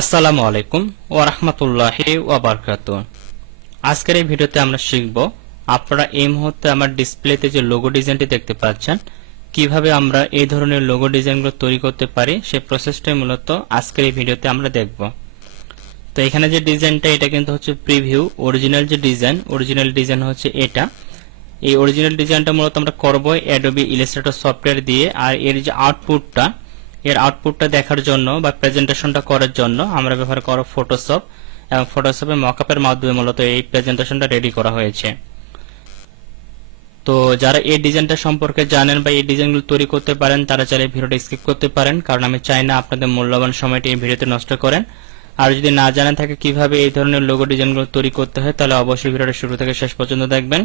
আসসালামু আলাইকুম ওয়া রাহমাতুল্লাহি ওয়া বারাকাতুহু। আজকের এই ভিডিওতে আমরা শিখব আপনারা এই মুহূর্তে আমার ডিসপ্লেতে যে লোগো ডিজাইনটি দেখতে পাচ্ছেন কিভাবে আমরা এই ধরনের লোগো ডিজাইনগুলো তৈরি করতে পারি সেই প্রসেসটাই মূলত আজকের এই ভিডিওতে আমরা দেখব। তো এখানে যে ডিজাইনটা এটা কিন্তু হচ্ছে প্রিভিউ, অরিজিনাল ডিজাইন হচ্ছে এটা। এই অরিজিনাল ডিজাইনটা মূলত আমরা করব অ্যাডোবি ইলাস্ট্রেটর সফটওয়্যার দিয়ে। আর এর যে আউটপুটটা দেখার জন্য বা প্রেজেন্টেশনটা করার জন্য আমরা ব্যবহার করব ফটোশপ, এবং ফটোশপে মকআপের মাধ্যমে মূলত এই প্রেজেন্টেশনটা রেডি করা হয়েছে। তো যারা এই ডিজাইনটা সম্পর্কে জানেন বা এই ডিজাইনগুলো তৈরি করতে পারেন তারা চাইলে ভিডিওটা স্কিপ করতে পারেন, কারণ আমি চাই না আপনাদের মূল্যবান সময়টি এই ভিডিওতে নষ্ট করেন। আর যদি না জানা থাকে কিভাবে এই ধরনের লোগো ডিজাইনগুলো তৈরি করতে হয় তাহলে অবশ্যই ভিডিওটা শুরু থেকে শেষ পর্যন্ত দেখবেন।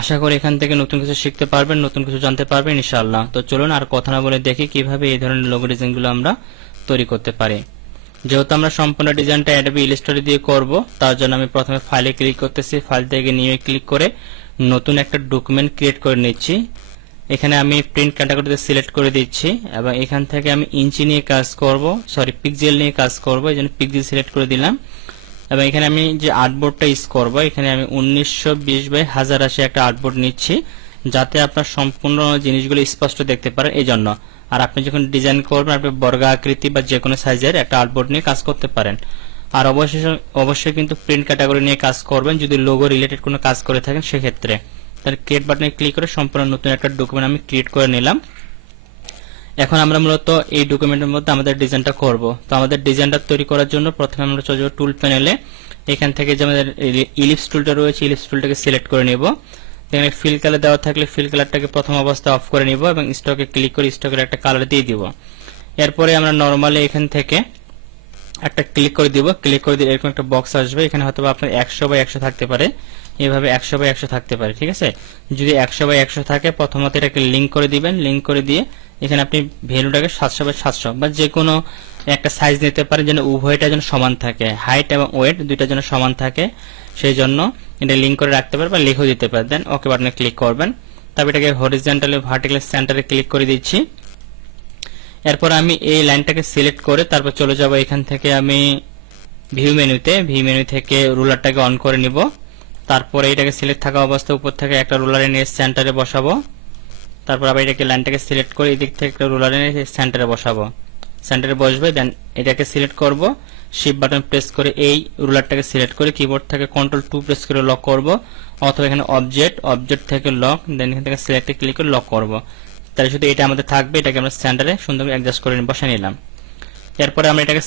আশা করি এখান থেকে নতুন কিছু শিখতে পারবেন, নতুন কিছু জানতে পারবেন ইনশাআল্লাহ। তো চলুন আর কথা না বলে দেখি কিভাবে এই ধরনের লোগো ডিজাইনগুলো আমরা তৈরি করতে পারি। যেহেতু আমরা সম্পূর্ণ ডিজাইনটা অ্যাডোবি ইলাস্ট্রেটর দিয়ে করব, তার জন্য আমি প্রথমে ফাইলে ক্লিক করতেছি। ফাইল থেকে নিয়ে ক্লিক করে নতুন একটা ডকুমেন্ট ক্রিয়েট করে নিচ্ছি। এখানে আমি প্রিন্ট ক্যাটাগরিতে সিলেক্ট করে দিচ্ছি এবং এখান থেকে আমি ইঞ্চি নিয়ে কাজ করব, পিক্সেল নিয়ে কাজ করব, এই জন্য পিক্সেল সিলেক্ট করে দিলাম। এবং এখানে আমি যে আর্টবোর্ডটা ইউজ করব, এখানে আমি 1920x1080 একটা আর্টবোর্ড নিচ্ছি, যাতে আপনার সম্পূর্ণ জিনিসগুলো স্পষ্ট দেখতে পারেন এই জন্য। আর আপনি যখন ডিজাইন করবেন আপনি বর্গাকৃতি বা যে কোনো সাইজের একটা আর্টবোর্ড নিয়ে কাজ করতে পারেন। আর অবশ্যই কিন্তু প্রিন্ট ক্যাটাগরি নিয়ে কাজ করবেন যদি লোগো রিলেটেড কোনো কাজ করে থাকেন সেক্ষেত্রে। তাহলে ক্রিয়েট বাটনে ক্লিক করে সম্পূর্ণ নতুন একটা ডকুমেন্ট আমি ক্রিয়েট করে নিলাম। এখন আমরা মূলত এই ডকুমেন্টের মধ্যে আমাদের ডিজাইনটা করব। তো আমাদের ডিজাইনটা তৈরি করার জন্য প্রথমে আমরা চলে যাব টুল প্যানেলে। এখান থেকে যে আমাদের ইলিপস টুলটা রয়েছে ইলিপস টুলটাকে সিলেক্ট করে নেব। এখানে ফিল কালার দেওয়া থাকলে ফিল কালারটাকে প্রথম অবস্থায় অফ করে নিব এবং স্টকে ক্লিক করে স্টকের একটা কালার দিয়ে দিব। এরপরে আমরা নরমালি এখান থেকে একটা ক্লিক করে দিব। ক্লিক করে দিলে এরকম একটা বক্স আসবে। এখানে হয়তো আপনার 100x100 থাকতে পারে, এভাবে 100x100 থাকতে পারে, ঠিক আছে। যদি 100x100 থাকে প্রথমত এটাকে লিংক করে দিবেন। লিংক করে দিয়ে এখানে আপনি ভ্যালুটাকে 700x700 বা যে কোনো একটা সাইজ নিতে পারেন, যেন উভয়টা যেন সমান থাকে, হাইট এবং ওয়েট দুইটা যেন সমান থাকে, সেই জন্য এটা লিংক করে রাখতে পারেন বা লিখেও দিতে পারেন। দেন ওকে বাটনে ক্লিক করবেন। তারপর এটাকে হরিজন্টালি ভার্টিক্যাল সেন্টারে ক্লিক করে দিচ্ছি। এরপর আমি এই লাইনটাকে সিলেক্ট করে তারপর চলে যাব এখান থেকে আমি ভিউ মেনু থেকে রুলারটাকে অন করে নিব। তারপরে এটাকে সিলেক্ট থাকা অবস্থায় উপর থেকে একটা রুলারে নিয়ে সেন্টারে বসাবো। তারপর আবার এটাকে লাইনটাকে সিলেক্ট করে এই দিক থেকে একটা রুলারে নিয়ে সেন্টারে বসাবো, সেন্টারে বসবে। দেন এটাকে সিলেক্ট করব, শিফট বাটন প্রেস করে এই রুলারটাকে সিলেক্ট করে কিবোর্ড থেকে Ctrl+2 প্রেস করে লক করব, অথবা এখানে অবজেক্ট থেকে লক, দেন এখান থেকে সিলেক্টে ক্লিক করে লক করব। তাহলে শুধু এটা আমাদের থাকবে, এটাকে আমরা সেন্টারে সুন্দর অ্যাডজাস্ট করে বসে নিলাম। এরপরে আমরা এটাকে